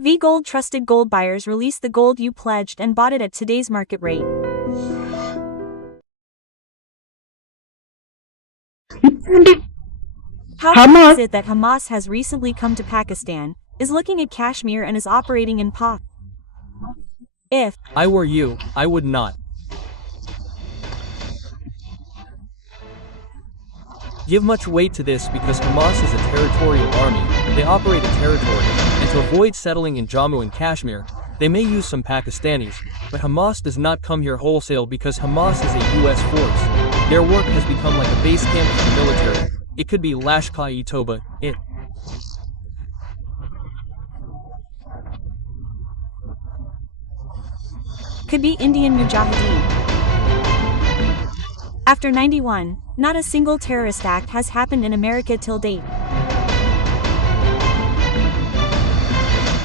V-Gold trusted gold buyers release the gold you pledged and bought it at today's market rate. How true is it that Hamas has recently come to Pakistan, is looking at Kashmir and is operating in POK? If I were you, I would not give much weight to this because Hamas is a territorial army, they operate a territory, and to avoid settling in Jammu and Kashmir, they may use some Pakistanis, but Hamas does not come here wholesale because Hamas is a US force. Their work has become like a base camp for the military. It could be Lashkar-e-Toba, it could be Indian Mujahideen. After 91, not a single terrorist act has happened in America till date.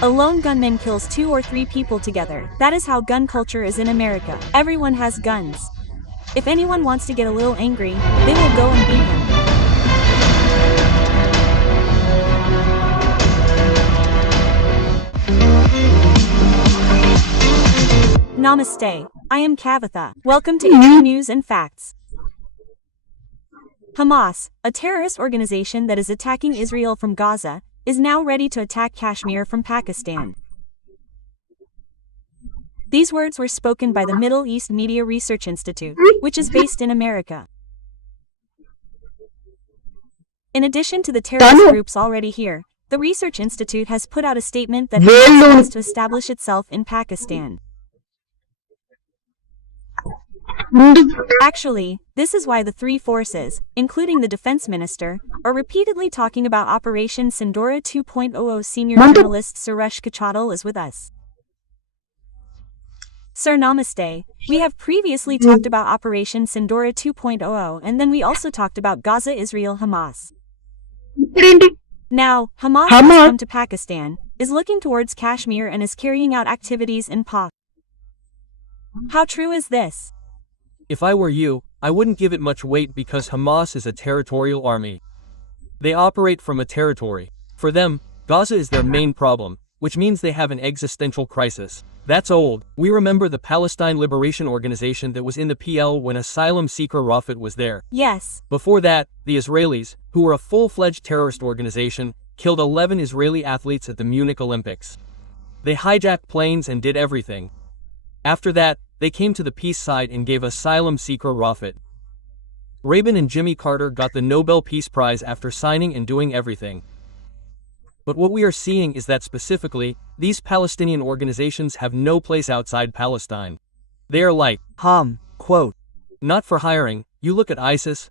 A lone gunman kills 2 or 3 people together. That is how gun culture is in America. Everyone has guns. If anyone wants to get a little angry, they will go and beat him. Namaste. I am Kavitha. Welcome to iDream News and Facts. Hamas, a terrorist organization that is attacking Israel from Gaza, is now ready to attack Kashmir from Pakistan. These words were spoken by the Middle East Media Research Institute, which is based in America. In addition to the terrorist groups already here, the Research Institute has put out a statement that Hamas wants to establish itself in Pakistan. Actually, this is why the 3 forces, including the defense minister, are repeatedly talking about Operation Sindhura 2.0. Senior journalist Suresh Kochattil is with us. Sir, namaste. We have previously talked about Operation Sindhura 2.0 and then we also talked about Gaza, Israel, Hamas. Now, Hamas has come to Pakistan, is looking towards Kashmir and is carrying out activities in POK. How true is this? If I were you, I wouldn't give it much weight because Hamas is a territorial army. They operate from a territory. For them, Gaza is their main problem, which means they have an existential crisis. That's old. We remember the Palestine Liberation Organization that was in the PL when asylum seeker Rafat was there. Yes. Before that, the Israelis, who were a full-fledged terrorist organization, killed 11 Israeli athletes at the Munich Olympics. They hijacked planes and did everything. After that, they came to the peace side and gave asylum seeker Rafat. Rabin and Jimmy Carter got the Nobel Peace Prize after signing and doing everything. But what we are seeing is that specifically, these Palestinian organizations have no place outside Palestine. They are like, quote, not for hiring. You look at ISIS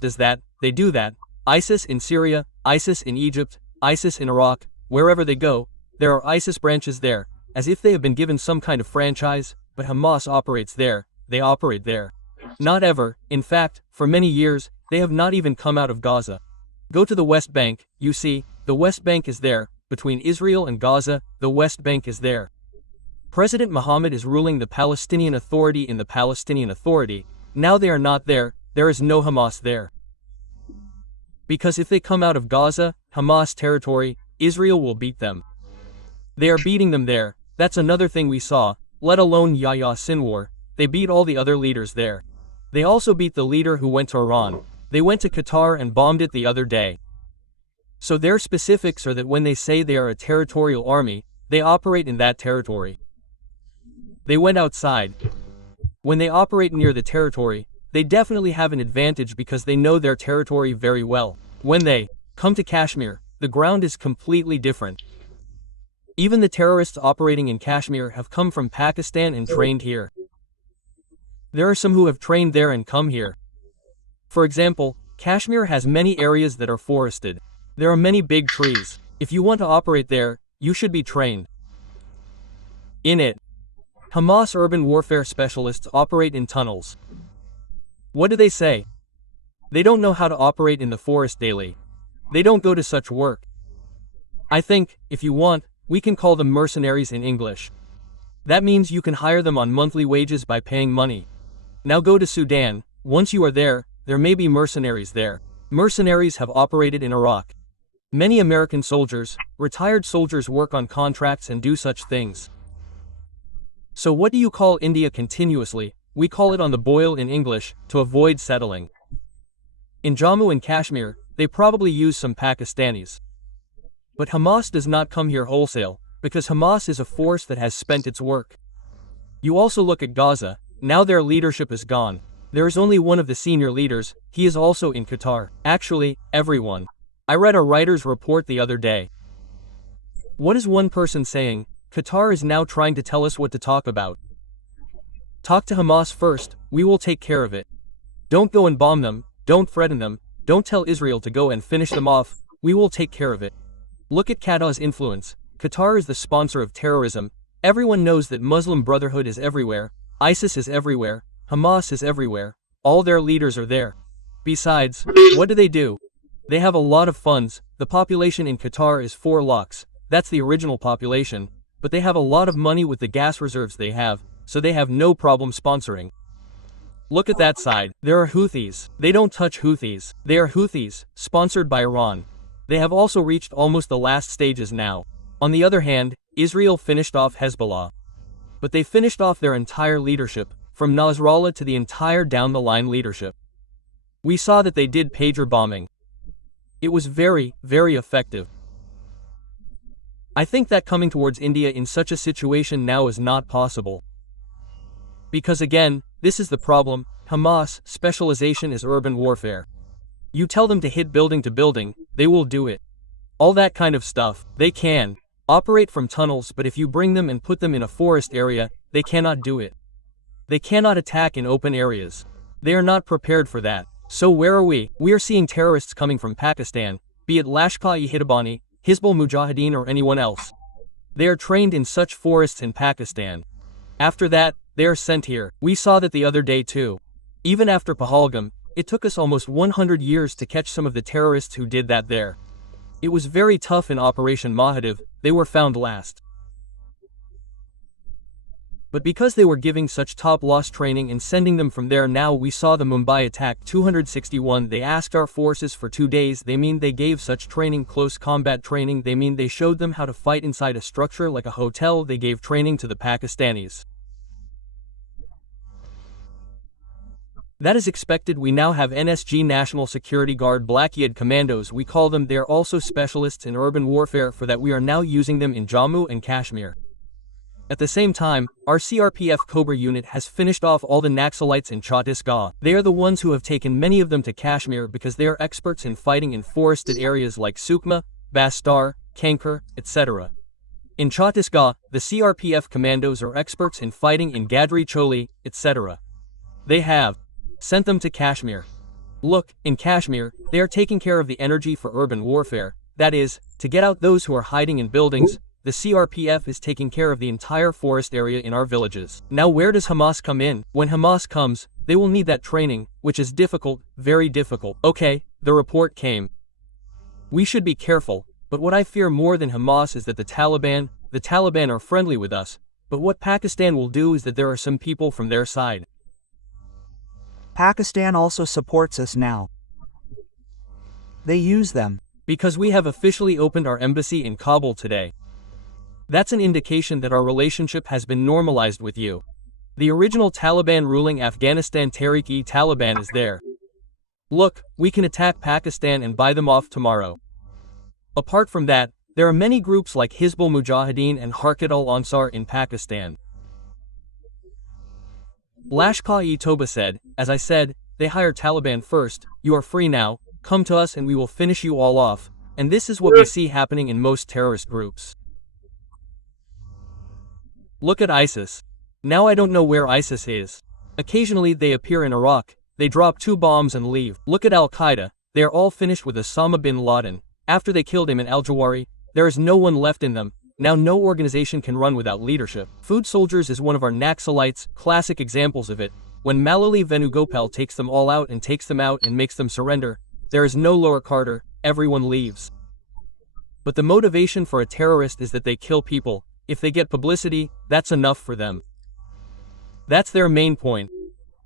does that, they do that. ISIS in Syria, ISIS in Egypt, ISIS in Iraq, wherever they go, there are ISIS branches there, as if they have been given some kind of franchise, but Hamas operates there, they operate there. Not ever, in fact, for many years, they have not even come out of Gaza. Go to the West Bank, you see, the West Bank is there, between Israel and Gaza, the West Bank is there. President Mohammed is ruling the Palestinian Authority in the Palestinian Authority, now they are not there, there is no Hamas there. Because if they come out of Gaza, Hamas territory, Israel will beat them. They are beating them there, that's another thing we saw, let alone Yahya Sinwar, they beat all the other leaders there. They also beat the leader who went to Iran, they went to Qatar and bombed it the other day. So their specifics are that when they say they are a territorial army, they operate in that territory. They went outside. When they operate near the territory, they definitely have an advantage because they know their territory very well. When they come to Kashmir, the ground is completely different. Even the terrorists operating in Kashmir have come from Pakistan and trained here. There are some who have trained there and come here. For example, Kashmir has many areas that are forested. There are many big trees. If you want to operate there, you should be trained in it. Hamas urban warfare specialists operate in tunnels. What do they say? They don't know how to operate in the forest daily. They don't go to such work. I think, if you want, we can call them mercenaries in English. That means you can hire them on monthly wages by paying money. Now go to Sudan. Once you are there, there may be mercenaries there. Mercenaries have operated in Iraq. Many American soldiers, retired soldiers work on contracts and do such things. So what do you call India continuously? We call it on the boil in English, to avoid settling. In Jammu and Kashmir, they probably use some Pakistanis. But Hamas does not come here wholesale, because Hamas is a force that has spent its work. You also look at Gaza, now their leadership is gone. There is only one of the senior leaders, he is also in Qatar. Actually, everyone. I read a writer's report the other day. What is one person saying? Qatar is now trying to tell us what to talk about. Talk to Hamas first, we will take care of it. Don't go and bomb them, don't threaten them, don't tell Israel to go and finish them off, we will take care of it. Look at Qatar's influence. Qatar is the sponsor of terrorism. Everyone knows that Muslim Brotherhood is everywhere, ISIS is everywhere, Hamas is everywhere, all their leaders are there. Besides, what do? They have a lot of funds. The population in Qatar is 4 lakhs, that's the original population, but they have a lot of money with the gas reserves they have, so they have no problem sponsoring. Look at that side, there are Houthis. They don't touch Houthis. They are Houthis, sponsored by Iran. They have also reached almost the last stages now. On the other hand, Israel finished off Hezbollah. But they finished off their entire leadership, from Nasrallah to the entire down-the-line leadership. We saw that they did pager bombing. It was very, very effective. I think that coming towards India in such a situation now is not possible. Because again, this is the problem, Hamas' specialization is urban warfare. You tell them to hit building to building, they will do it. All that kind of stuff, they can operate from tunnels, but if you bring them and put them in a forest area, they cannot do it. They cannot attack in open areas. They are not prepared for that. So where are we? We are seeing terrorists coming from Pakistan, be it Lashkar-e-Taiba, Hizbul Mujahideen or anyone else. They are trained in such forests in Pakistan. After that, they are sent here. We saw that the other day too. Even after Pahalgam, it took us almost 100 years to catch some of the terrorists who did that there. It was very tough in Operation Mahadev, they were found last. But because they were giving such top-loss training and sending them from there, now we saw the Mumbai attack 261. They asked our forces for 2 days. They mean they gave such training, close combat training. They mean they showed them how to fight inside a structure like a hotel. They gave training to the Pakistanis. That is expected. We now have NSG, National Security Guard, Black Yed Commandos, we call them. They are also specialists in urban warfare. For that we are now using them in Jammu and Kashmir. At the same time, our CRPF Cobra unit has finished off all the Naxalites in Chhattisgarh. They are the ones who have taken many of them to Kashmir because they are experts in fighting in forested areas like Sukma, Bastar, Kanker, etc. In Chhattisgarh, the CRPF commandos are experts in fighting in Gadri Choli, etc. They have sent them to Kashmir. Look, in Kashmir, they are taking care of the energy for urban warfare, that is, to get out those who are hiding in buildings. The CRPF is taking care of the entire forest area in our villages. Now where does Hamas come in? When Hamas comes, they will need that training, which is difficult, very difficult. Okay, the report came. We should be careful, but what I fear more than Hamas is that the Taliban are friendly with us, but what Pakistan will do is that there are some people from their side. Pakistan also supports us now. They use them. Because we have officially opened our embassy in Kabul today. That's an indication that our relationship has been normalized with you. The original Taliban ruling Afghanistan Tehrik-e-Taliban is there. Look, we can attack Pakistan and buy them off tomorrow. Apart from that, there are many groups like Hizbul Mujahideen and Harkat al-Ansar in Pakistan. Lashkar-e-Taiba said, as I said, they hired Taliban first, you are free now, come to us and we will finish you all off, and this is what we see happening in most terrorist groups. Look at ISIS. Now I don't know where ISIS is. Occasionally they appear in Iraq, they drop 2 bombs and leave. Look at Al-Qaeda, they are all finished with Osama bin Laden. After they killed him in Al-Jawari, there is no one left in them. Now no organization can run without leadership. Food Soldiers is one of our Naxalites, classic examples of it. When Malali Venugopal takes them all out and takes them out and makes them surrender, there is no lower Carter, everyone leaves. But the motivation for a terrorist is that they kill people. If they get publicity, that's enough for them. That's their main point.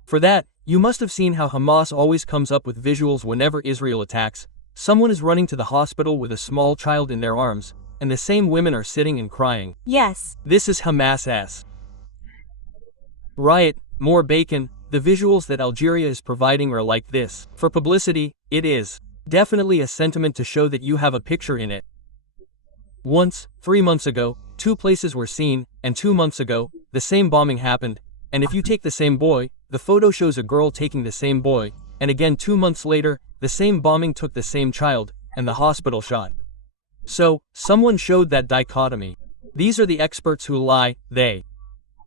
For that, you must have seen how Hamas always comes up with visuals whenever Israel attacks. Someone is running to the hospital with a small child in their arms, and the same women are sitting and crying. Yes. This is Hamas' riot, more bacon. The visuals that Algeria is providing are like this. For publicity, it is definitely a sentiment to show that you have a picture in it. Once, 3 months ago, 2 places were seen, and 2 months ago, the same bombing happened, and if you take the same boy, the photo shows a girl taking the same boy, and again 2 months later, the same bombing took the same child, and the hospital shot. So, someone showed that dichotomy. These are the experts who lie, they.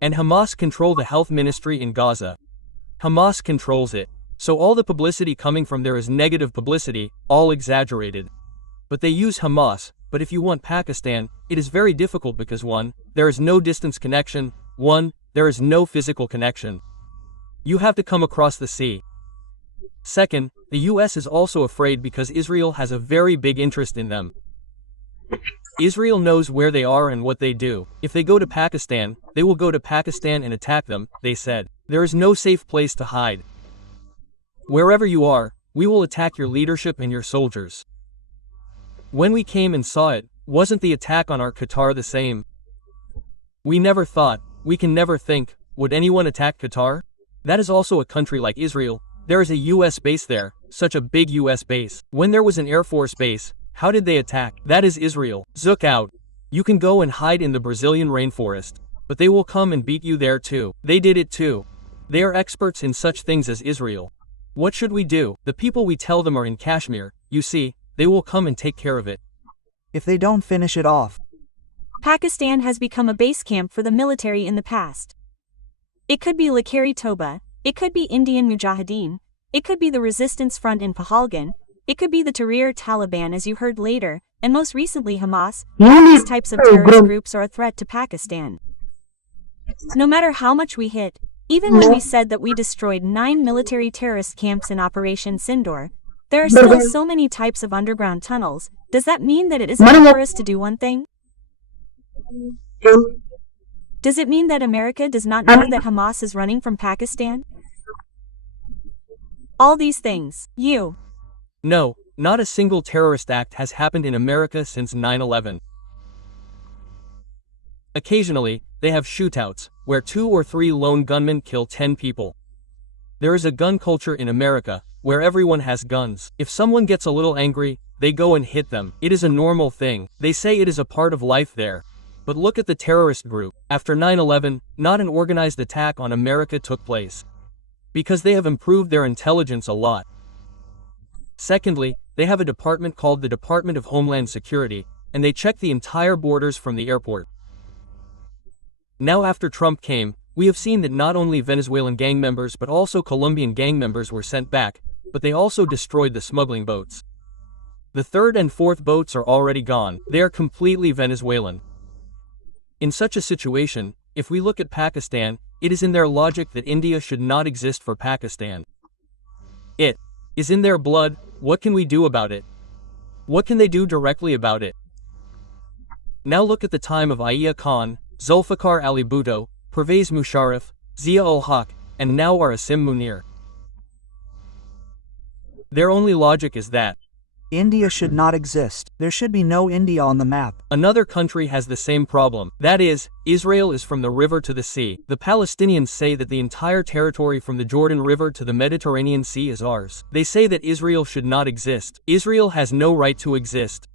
And Hamas control the health ministry in Gaza. Hamas controls it. So all the publicity coming from there is negative publicity, all exaggerated. But they use Hamas, but if you want Pakistan, it is very difficult because 1, there is no distance connection, 1, there is no physical connection. You have to come across the sea. Second, the US is also afraid because Israel has a very big interest in them. Israel knows where they are and what they do. If they go to Pakistan, they will go to Pakistan and attack them, they said. There is no safe place to hide. Wherever you are, we will attack your leadership and your soldiers. When we came and saw it, wasn't the attack on our Qatar the same? We never thought, we can never think, would anyone attack Qatar? That is also a country like Israel. There is a US base there, such a big US base. When there was an Air Force base, how did they attack? That is Israel. Zook out. You can go and hide in the Brazilian rainforest, but they will come and beat you there too. They did it too. They are experts in such things as Israel. What should we do? The people we tell them are in Kashmir, you see, they will come and take care of it. If they don't finish it off. Pakistan has become a base camp for the military in the past. It could be Lashkar-e-Toba, it could be Indian Mujahideen, it could be the resistance front in Pahalgan, it could be the Tahrir Taliban as you heard later, and most recently Hamas. These types of terrorist groups are a threat to Pakistan. No matter how much we hit, even when we said that we destroyed 9 military terrorist camps in Operation Sindoor, there are still so many types of underground tunnels. Does that mean that it isn't for us to do one thing? Does it mean that America does not know that Hamas is running from Pakistan? All these things, you. No, not a single terrorist act has happened in America since 9/11. Occasionally, they have shootouts, where 2 or 3 lone gunmen kill 10 people. There is a gun culture in America, where everyone has guns. If someone gets a little angry, they go and hit them. It is a normal thing. They say it is a part of life there. But look at the terrorist group. After 9/11, not an organized attack on America took place. Because they have improved their intelligence a lot. Secondly, they have a department called the Department of Homeland Security, and they check the entire borders from the airport. Now after Trump came, we have seen that not only Venezuelan gang members but also Colombian gang members were sent back, but they also destroyed the smuggling boats. The 3rd and 4th boats are already gone. They are completely Venezuelan. In such a situation, if we look at Pakistan, it is in their logic that India should not exist for Pakistan. It is in their blood. What can we do about it? What can they do directly about it? Now look at the time of Aya Khan, Zulfikar Ali Bhutto, Pervez Musharraf, Zia-ul-Haq, and now our Asim Munir. Their only logic is that India should not exist. There should be no India on the map. another country has the same problem. That is, Israel is from the river to the sea. The Palestinians say that the entire territory from the Jordan River to the Mediterranean Sea is ours. They say that Israel should not exist. Israel has no right to exist.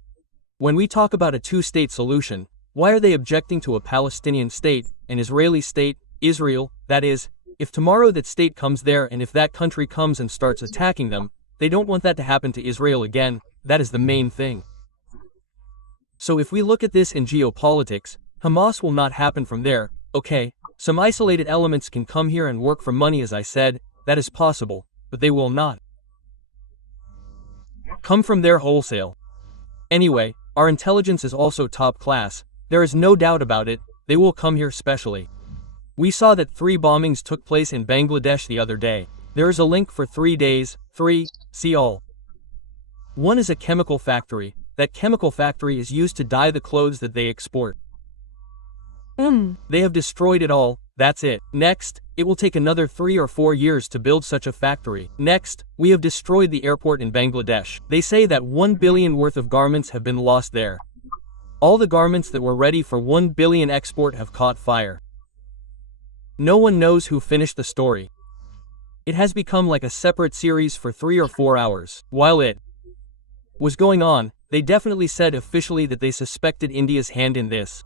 When we talk about a two-state solution, why are they objecting to a Palestinian state, an Israeli state, Israel? That is, if tomorrow that state comes there and if that country comes and starts attacking them, they don't want that to happen to Israel again. That is the main thing. So if we look at this in geopolitics, Hamas will not happen from there. Okay, some isolated elements can come here and work for money, as I said, that is possible, but they will not come from there wholesale. Anyway, our intelligence is also top class. There is no doubt about it. They will come here specially. We saw that 3 bombings took place in Bangladesh the other day. There is a link for 3 days. 3, see all. One is a chemical factory. That chemical factory is used to dye the clothes that they export. They have destroyed it all. That's it. Next, It will take another 3 or 4 years to build such a factory. Next, we have destroyed the airport in Bangladesh. They say that 1 billion worth of garments have been lost there. All the garments that were ready for 1 billion export have caught fire. No one knows who finished the story. It has become like a separate series for 3 or 4 hours. While it was going on, they definitely said officially that they suspected India's hand in this.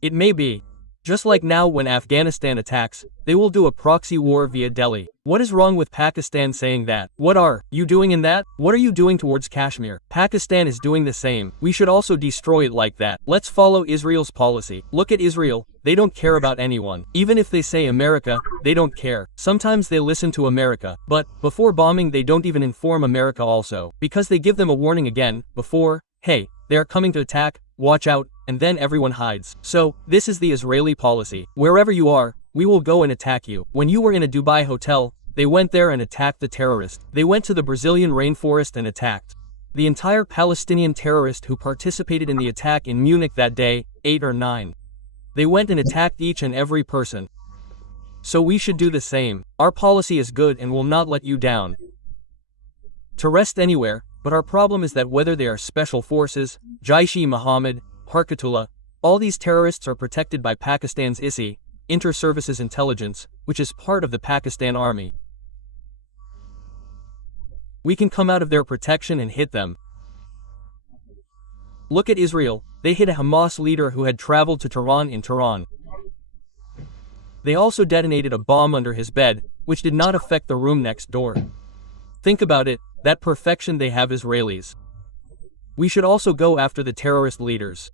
It may be. Just like now when Afghanistan attacks, they will do a proxy war via Delhi. What is wrong with Pakistan saying that? What are you doing in that? What are you doing towards Kashmir? Pakistan is doing the same. We should also destroy it like that. Let's follow Israel's policy. Look at Israel. They don't care about anyone. Even if they say America, they don't care. Sometimes they listen to America, but before bombing they don't even inform America also, because they give them a warning again, before, hey, they are coming to attack, watch out, and then everyone hides. So, this is the Israeli policy. Wherever you are, we will go and attack you. When you were in a Dubai hotel, they went there and attacked the terrorist. They went to the Brazilian rainforest and attacked the entire Palestinian terrorist who participated in the attack in Munich that day, 8 or 9. They went and attacked each and every person. So we should do the same. Our policy is good and will not let you down to rest anywhere, but our problem is that whether they are special forces, Jaish-e-Mohammed, Harkatullah, all these terrorists are protected by Pakistan's ISI, Inter-Services Intelligence, which is part of the Pakistan Army. We can come out of their protection and hit them. Look at Israel, they hit a Hamas leader who had traveled to Tehran in Tehran. They also detonated a bomb under his bed, which did not affect the room next door. Think about it, that perfection they have Israelis. We should also go after the terrorist leaders.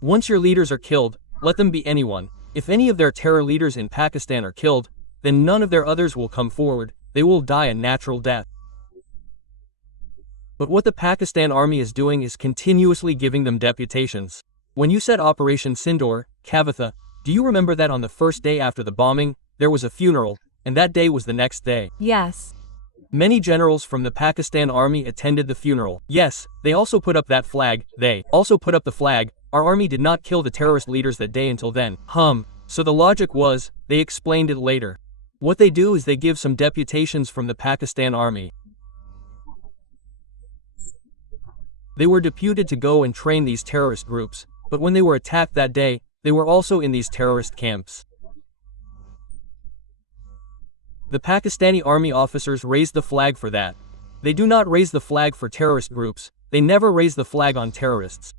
Once your leaders are killed, let them be anyone. If any of their terror leaders in Pakistan are killed, then none of their others will come forward, they will die a natural death. But what the Pakistan army is doing is continuously giving them deputations. When you said Operation Sindoor, Kavitha, do you remember that on the first day after the bombing, there was a funeral, and that day was the next day? Yes. Many generals from the Pakistan army attended the funeral. Yes, they also put up that flag. They also put up the flag. Our army did not kill the terrorist leaders that day until then. So the logic was, they explained it later. What they do is they give some deputations from the Pakistan army. They were deputed to go and train these terrorist groups, but when they were attacked that day, they were also in these terrorist camps. The Pakistani army officers raised the flag for that. They do not raise the flag for terrorist groups, they never raise the flag on terrorists.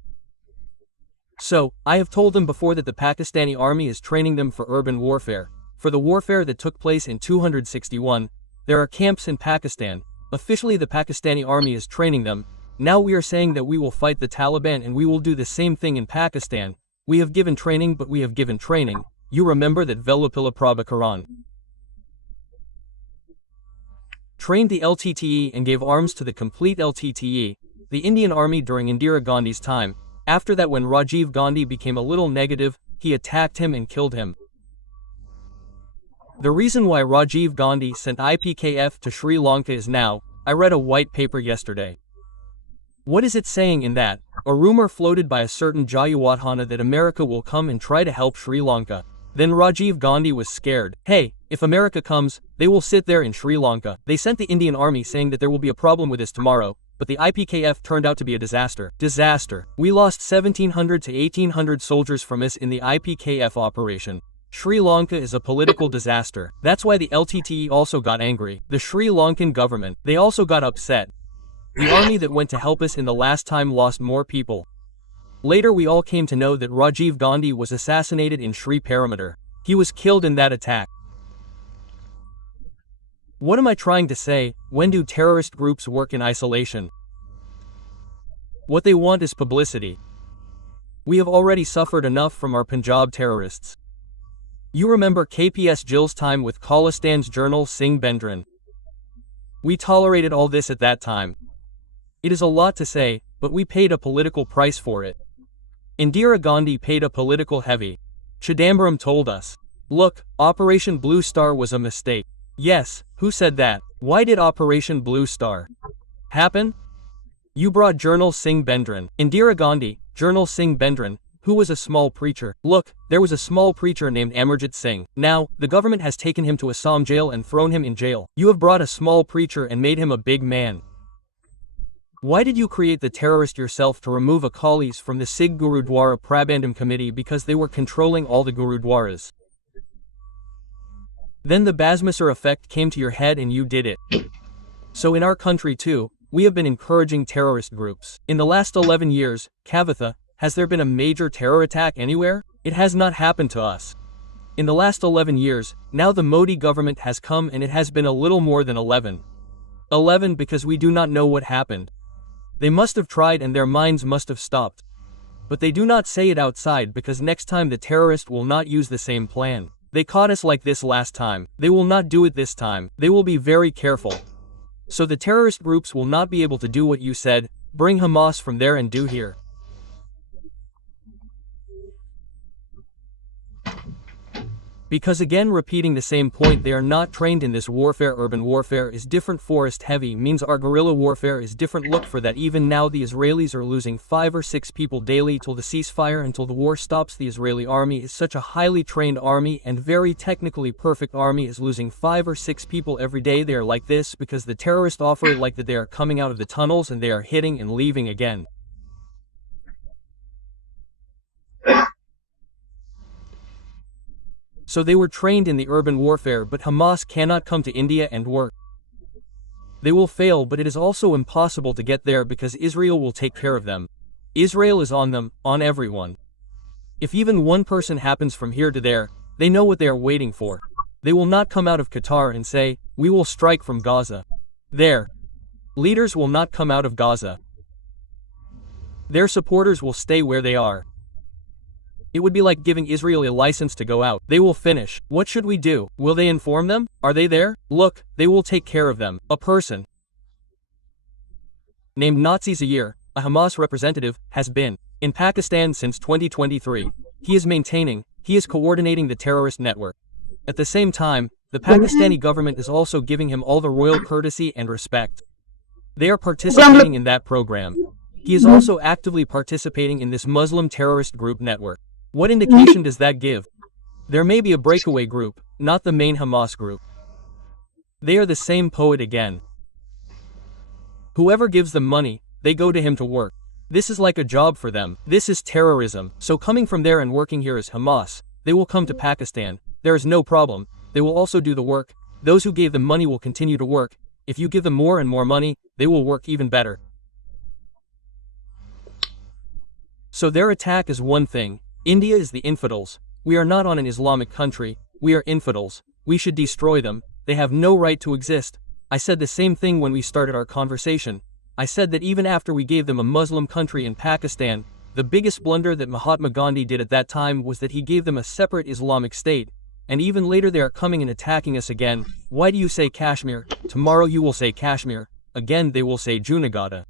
So, I have told them before that the Pakistani army is training them for urban warfare. For the warfare that took place in 261, there are camps in Pakistan. Officially the Pakistani army is training them. Now we are saying that we will fight the Taliban and we will do the same thing in Pakistan. We have given training, but we have given training. You remember that Velupilla Prabhakaran trained the LTTE and gave arms to the complete LTTE, the Indian army during Indira Gandhi's time. After that, when Rajiv Gandhi became a little negative, he attacked him and killed him. The reason why Rajiv Gandhi sent IPKF to Sri Lanka is now, I read a white paper yesterday. What is it saying in that? A rumor floated by a certain Jayawardhana that America will come and try to help Sri Lanka. Then Rajiv Gandhi was scared. Hey, if America comes, they will sit there in Sri Lanka. They sent the Indian army saying that there will be a problem with this tomorrow, but the IPKF turned out to be a disaster. We lost 1,700 to 1,800 soldiers from us in the IPKF operation. Sri Lanka is a political disaster. That's why the LTTE also got angry. The Sri Lankan government, they also got upset. The army that went to help us in the last time lost more people. Later we all came to know that Rajiv Gandhi was assassinated in Sri Perimeter. He was killed in that attack. What am I trying to say? When do terrorist groups work in isolation? What they want is publicity. We have already suffered enough from our Punjab terrorists. You remember KPS Gill's time with Khalistan's journal Singh Bendran. We tolerated all this at that time. It is a lot to say, but we paid a political price for it. Indira Gandhi paid a political heavy. Chidambaram told us, look, Operation Blue Star was a mistake. Yes, who said that? Why did Operation Blue Star happen? You brought Journal Singh Bendran. Indira Gandhi, Journal Singh Bendran, Who was a small preacher? Look, there was a small preacher named Amarjit Singh. Now, the government has taken him to Assam jail and thrown him in jail. You have brought a small preacher and made him a big man. Why did you create the terrorist yourself to remove Akalis from the Sikh Gurudwara Prabandham Committee because they were controlling all the Gurudwaras? Then the Basmasar effect came to your head and you did it. So in our country too, we have been encouraging terrorist groups. In the last 11 years, Kavitha, has there been a major terror attack anywhere? It has not happened to us. In the last 11 years, now the Modi government has come and it has been a little more than 11. 11 because we do not know what happened. They must have tried and their minds must have stopped. But they do not say it outside because next time the terrorist will not use the same plan. They caught us like this last time. They will not do it this time. They will be very careful. So the terrorist groups will not be able to do what you said, bring Hamas from there and do here. Because again repeating the same point, they are not trained in this warfare. Urban warfare is different, forest heavy means our guerrilla warfare is different. Look for that even now the Israelis are losing 5 or 6 people daily till the ceasefire, until the war stops. The Israeli army is such a highly trained army and very technically perfect army is losing 5 or 6 people every day. They are like this because the terrorists offer like that they are coming out of the tunnels and they are hitting and leaving again. So they were trained in the urban warfare, but Hamas cannot come to India and work. They will fail, but it is also impossible to get there because Israel will take care of them. Israel is on them, on everyone. If even one person happens from here to there, they know what they are waiting for. They will not come out of Qatar and say, we will strike from Gaza. Their leaders will not come out of Gaza. Their supporters will stay where they are. It would be like giving Israel a license to go out. They will finish. What should we do? Will they inform them? Are they there? Look, they will take care of them. A person named Nazi Zaire, a Hamas representative, has been in Pakistan since 2023. He is coordinating the terrorist network. At the same time, the Pakistani government is also giving him all the royal courtesy and respect. They are participating in that program. He is also actively participating in this Muslim terrorist group network. What indication does that give? There may be a breakaway group, not the main Hamas group. They are the same poet again. Whoever gives them money, they go to him to work. This is like a job for them. This is terrorism. So coming from there and working here is Hamas. They will come to Pakistan. There is no problem. They will also do the work. Those who gave them money will continue to work. If you give them more and more money, they will work even better. So their attack is one thing. India is the infidels. We are not on an Islamic country. We are infidels. We should destroy them. They have no right to exist. I said the same thing when we started our conversation. I said that even after we gave them a Muslim country in Pakistan, the biggest blunder that Mahatma Gandhi did at that time was that he gave them a separate Islamic state. And even later they are coming and attacking us again. Why do you say Kashmir? Tomorrow you will say Kashmir. Again they will say Junagadh.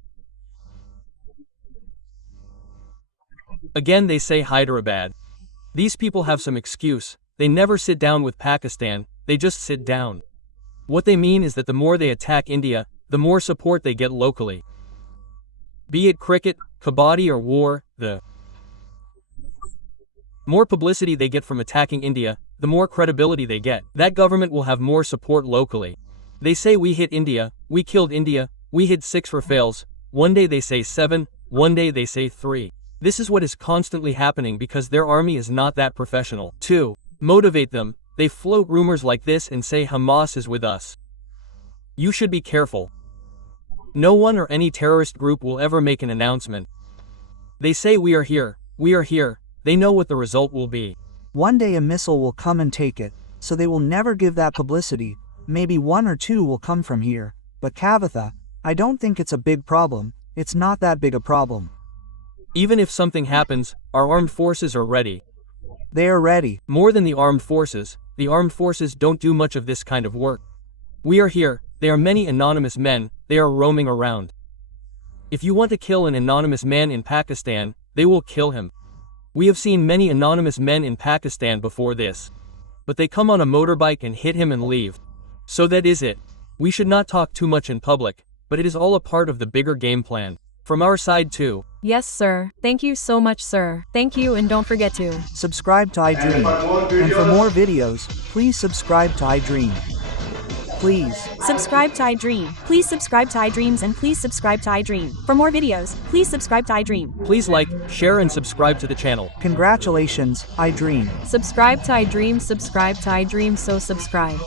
Again they say Hyderabad. These people have some excuse. They never sit down with Pakistan, they just sit down. What they mean is that the more they attack India, the more support they get locally. Be it cricket, kabaddi or war, the more publicity they get from attacking India, the more credibility they get. That government will have more support locally. They say we hit India, we killed India, we hit 6 Rafales, one day they say 7, one day they say 3. This is what is constantly happening because their army is not that professional. 2. Motivate them. They float rumors like this and say Hamas is with us. You should be careful. No one or any terrorist group will ever make an announcement. They say we are here, they know what the result will be. One day a missile will come and take it, so they will never give that publicity. Maybe 1 or 2 will come from here, but Kavitha, I don't think it's a big problem. It's not that big a problem. Even if something happens, our armed forces are ready. They are ready. More than the armed forces don't do much of this kind of work. We are here, there are many anonymous men, they are roaming around. If you want to kill an anonymous man in Pakistan, they will kill him. We have seen many anonymous men in Pakistan before this. But they come on a motorbike and hit him and leave. So that is it. We should not talk too much in public, but it is all a part of the bigger game plan. From our side too. Yes, sir. Thank you so much, sir. Thank you, and don't forget to subscribe to iDream. And for more videos, please subscribe to iDream. Please. Subscribe to iDream. Please subscribe to iDreams and please subscribe to iDream. For more videos, please subscribe to iDream. Please like, share and subscribe to the channel. Congratulations, iDream. subscribe to iDream, so subscribe.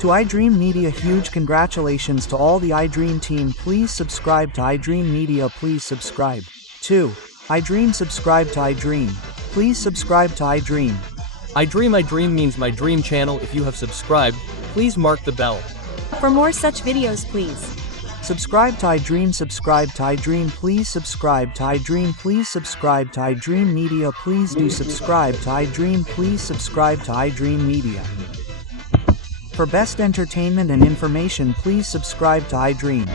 To iDream Media, huge congratulations to all the iDream team. Please subscribe to iDream Media. Please subscribe. 2. iDream, subscribe to iDream. Please subscribe to iDream. iDream means my dream channel. If you have subscribed, please mark the bell. For more such videos, please subscribe to iDream. Subscribe to iDream. Please subscribe to iDream. Please subscribe to iDream Media. Please do subscribe to iDream. Please subscribe to iDream Media. For best entertainment and information, please subscribe to iDream.